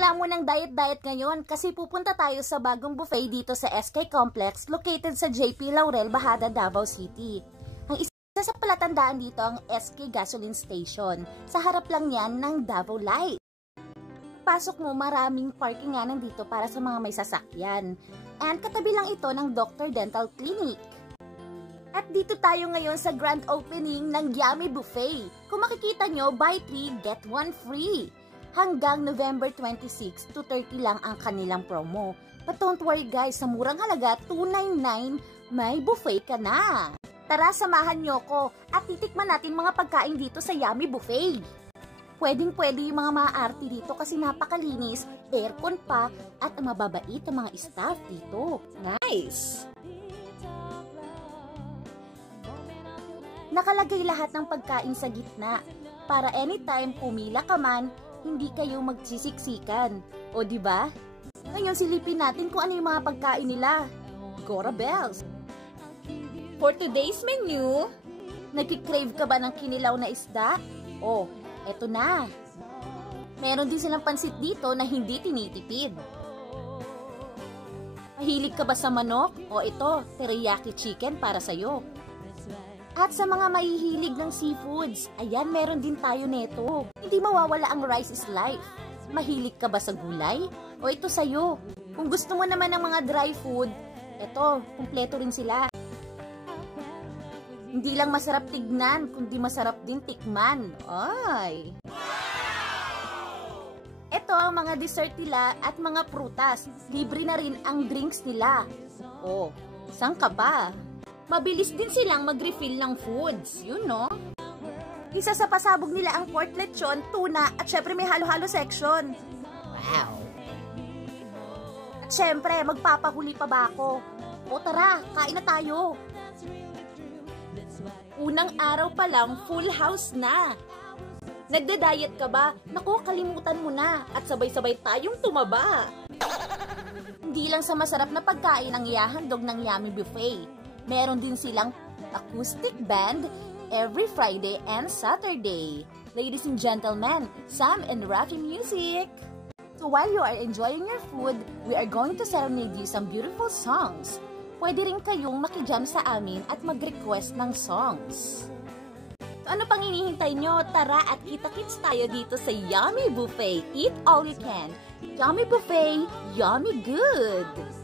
Wala mo ng diet-diet ngayon kasi pupunta tayo sa bagong buffet dito sa SK Complex located sa JP Laurel, Bahada, Davao City. Ang isa sa palatandaan dito ang SK Gasoline Station. Sa harap lang yan ng Davao Light. Pasok mo, maraming parking nga nandito para sa mga may sasakyan. And katabi lang ito ng Dr. Dental Clinic. At dito tayo ngayon sa grand opening ng Yummy Buffet. Kung makikita nyo, buy 3, get 1 free. Hanggang November 26 to 30 lang ang kanilang promo. But don't worry guys, sa murang halaga, $299, may buffet ka na. Tara, samahan nyo ko at titikman natin mga pagkain dito sa Yummy Buffet. Pwedeng-pwede yung mga maarte dito kasi napakalinis, aircon pa, at mababait ang mga staff dito. Nice! Nakalagay lahat ng pagkain sa gitna para anytime pumila ka man, hindi kayo magsisiksikan. O di ba? Ngayon silipin natin kung ano yung mga pagkain nila. Gora Bells. For today's menu, nagki-crave ka ba ng kinilaw na isda? Oh, eto na. Meron din silang pansit dito na hindi tinitipid. Mahilig ka ba sa manok? O ito, teriyaki chicken para sa'yo. At sa mga mahihilig ng seafoods, ayan, meron din tayo neto. Hindi mawawala ang rice is life. Mahilig ka ba sa gulay? O ito sa'yo. Kung gusto mo naman ng mga dry food, eto, kumpleto rin sila. Hindi lang masarap tignan, kundi masarap din tikman. Ay! Eto ang mga dessert nila at mga prutas. Libre na rin ang drinks nila. Oh, saan ka ba? Mabilis din silang mag-refill ng foods, yun no? Isa sa pasabog nila ang pork lechon, tuna, at syempre may halo-halo section. Wow! At syempre, magpapahuli pa ba ako? O tara, kain na tayo! Unang araw pa lang, full house na! Nagda-diet ka ba? Naku, kalimutan mo na at sabay-sabay tayong tumaba! Hindi lang sa masarap na pagkain ang ihahandog ng Yummy Buffet. Meron din silang acoustic band every Friday and Saturday. Ladies and gentlemen, Sam and Rafi music! So while you are enjoying your food, we are going to serenade you some beautiful songs. Pwede rin kayong makijam sa amin at mag-request ng songs. So ano pang hinihintay nyo? Tara at kita-kits tayo dito sa Yummy Buffet. Eat all you can. Yummy Buffet, yummy good!